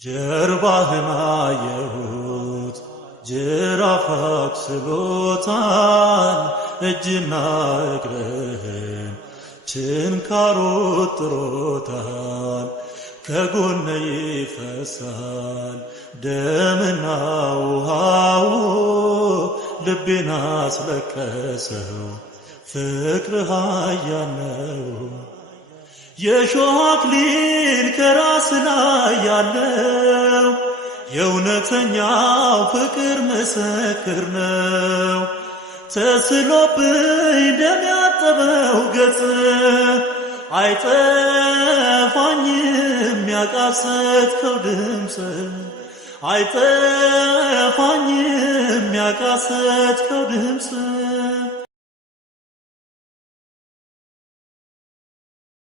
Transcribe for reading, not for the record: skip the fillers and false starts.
ጀርባህን አየሁት ጅራፍ አክስሎታል እጅና እግርህን ችንካሩ ጥሮታል ከጎነ ይፈሳል ደምና ውሃው ልቤን አስለቀሰው ፍቅርህ ኃያል ነው የሾህ አክሊል ከራስ ላይ ያለው የእውነተኛው ፍቅር ምስክር ነው ተስሎብኝ ደም ያጠበው ገጽ አይጠፋኝም ያቃሰትከው ድምፅ አይጠፋኝም ያቃሰትከው ድምፅ